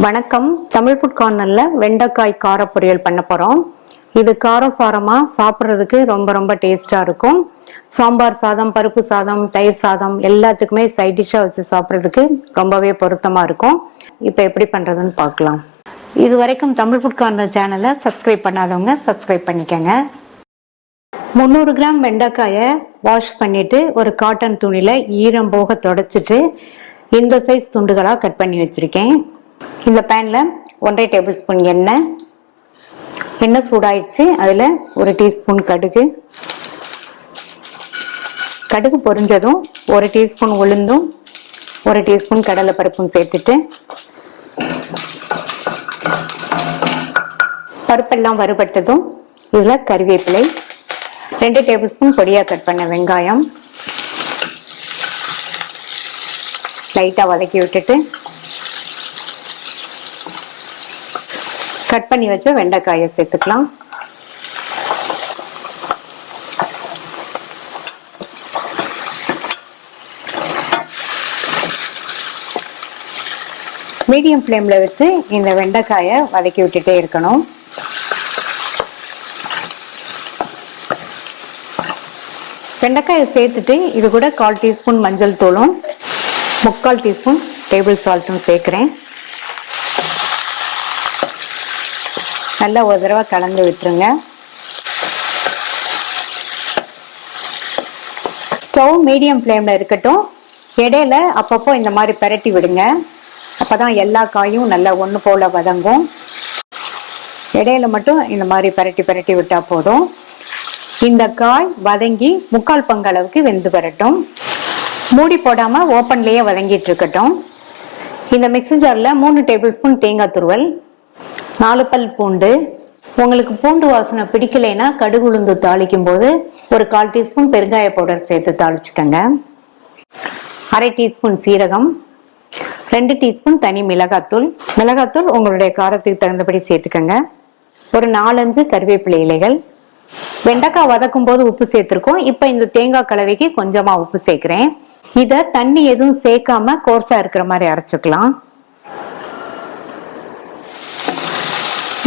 வணக்கம். தமிழ் ஃபுட் கார்னர்ல வெண்டைக்காய் கார பொரியல் பண்ண போறோம். இது காரசாரமா சாப்பிட்றதுக்கு ரொம்ப ரொம்ப டேஸ்டா இருக்கும். சாம்பார் சாதம், பருப்பு சாதம், தயிர் சாதம் எல்லாத்துக்குமே சைட் டிஷ்ஷா வச்சு சாப்பிட்றதுக்கு ரொம்பவே பொருத்தமா இருக்கும். இப்போ எப்படி பண்றதுன்னு பார்க்கலாம். இது வரைக்கும் தமிழ் ஃபுட் கார்னர் சேனலை சப்ஸ்கிரைப் பண்ணாதவங்க சப்ஸ்கிரைப் பண்ணிக்கங்க. 300 கிராம் வெண்டைக்காயை வாஷ் பண்ணிட்டு ஒரு காட்டன் துணியில ஈரம் போக தொடச்சிட்டு இந்த சைஸ் துண்டுகளா கட் பண்ணி வச்சிருக்கேன். இந்த பேன்ல 1.5 டேபிள் ஸ்பூன் எண்ணெய் சூடாயிடுச்சு. அதுல 1 டீஸ்பூன் கடுகு பொரிஞ்சதும் 1 டீஸ்பூன் உளுந்தும் 1 டீஸ்பூன் கடலை பருப்பும் சேர்த்துட்டு பருப்பெல்லாம் வறுபட்டதும் இதுல கறிவேப்பிலை, 2 டேபிள் ஸ்பூன் பொடியா கட் பண்ண வெங்காயம் லைட்டா வதக்கி விட்டுட்டு கட் பண்ணி வச்ச வெண்டைக்காயை சேர்த்துக்கலாம். மீடியம் ஃப்ளேம்ல வச்சு இந்த வெண்டைக்காயை வதக்கி விட்டுட்டே இருக்கணும். வெண்டைக்காயை சேர்த்துட்டு இது கூட 1/4 டீஸ்பூன் மஞ்சள் தூளும் 3/4 டீஸ்பூன் டேபிள் சால்ட்டும் சேர்க்கிறேன். நல்லா ஒரு தடவை கலந்து விட்டுருங்க. ஸ்டவ் மீடியம் ஃப்ளேம்ல இருக்கட்டும். இடையில அப்பப்போ இந்த மாதிரி பிரட்டி விடுங்க. அப்பதான் எல்லா காயும் நல்லா ஒன்று போல வதங்கும். இடையில மட்டும் இந்த மாதிரி பிரட்டி விட்டா போதும். இந்த காய் வதங்கி 3/4 பங்கு அளவுக்கு வெந்து வரட்டும். மூடி போடாம ஓப்பன்லயே வதங்கிட்டு இருக்கட்டும். இந்த மிக்ஸி ஜார்ல 3 டேபிள் ஸ்பூன் தேங்காய் துருவல், 4 பல் பூண்டு. உங்களுக்கு பூண்டு வாசனை பிடிக்கலைன்னா கடுகு உளுந்து தாளிக்கும் போது ஒரு 1/4 டீஸ்பூன் பெருங்காய பவுடர் சேர்த்து தாளிச்சுக்கங்க. 1/2 டீஸ்பூன் சீரகம், 2 டீஸ்பூன் தனி மிளகாத்தூள் உங்களுடைய காரத்துக்கு தகுந்தபடி சேர்த்துக்கங்க. ஒரு 4-5 கறிவேப்பிலை இலைகள். வெண்டைக்காய் வதக்கும் போது உப்பு சேர்த்திருக்கோம். இப்ப இந்த தேங்காய் கலவைக்கு கொஞ்சமா உப்பு சேர்க்கிறேன். இத தண்ணி எதுவும் சேர்க்காம கோர்ஸா இருக்கிற மாதிரி அரைச்சுக்கலாம்.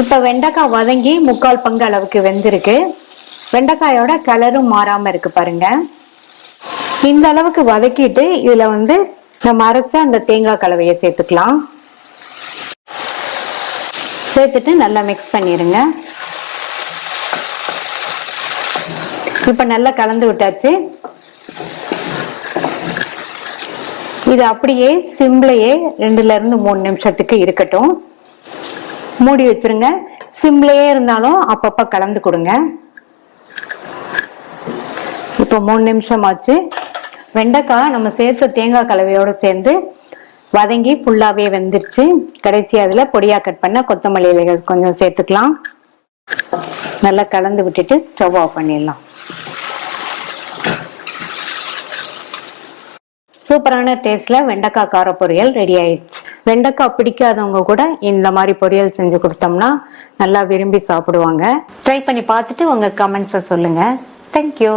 இப்ப வெண்டைக்காய் வதங்கி 3/4 பங்கு அளவுக்கு வெந்திருக்கு. வெண்டைக்காயோட கலரும் மாறாம இருக்கு பாருங்க. இந்த அளவுக்கு வதக்கிட்டு இதுல நம்ம அரைச்ச அந்த தேங்காய் கலவையை சேர்த்துக்கலாம். சேர்த்துட்டு நல்லா மிக்ஸ் பண்ணிருங்க. இப்ப நல்லா கலந்து விட்டாச்சு. இது அப்படியே சிம்லயே 2ல இருந்து 3 நிமிஷத்துக்கு இருக்கட்டும். மூடி வச்சிருங்க. சிம்லயே இருந்தாலும் அப்பப்ப கலந்து கொடுங்க. இப்போ 3 நிமிஷம் ஆச்சு. வெண்டைக்காய் நம்ம சேர்த்த தேங்காய் கலவையோடு சேர்ந்து வதங்கி ஃபுல்லாவே வெந்துருச்சு. கடைசி அதுல பொடியா கட் பண்ண கொத்தமல்லி இலைகள் கொஞ்சம் சேர்த்துக்கலாம். நல்லா கலந்து விட்டுட்டு ஸ்டவ் ஆஃப் பண்ணிடலாம். சூப்பரான டேஸ்ட்ல வெண்டைக்காய் கார பொரியல் ரெடி ஆயிடுச்சு. வெண்டைக்காய் பிடிக்காதவங்க கூட இந்த மாதிரி பொரியல் செஞ்சு கொடுத்தோம்னா நல்லா விரும்பி சாப்பிடுவாங்க. ட்ரை பண்ணி பார்த்துட்டு உங்க கமெண்ட்ஸை சொல்லுங்க. தேங்க்யூ.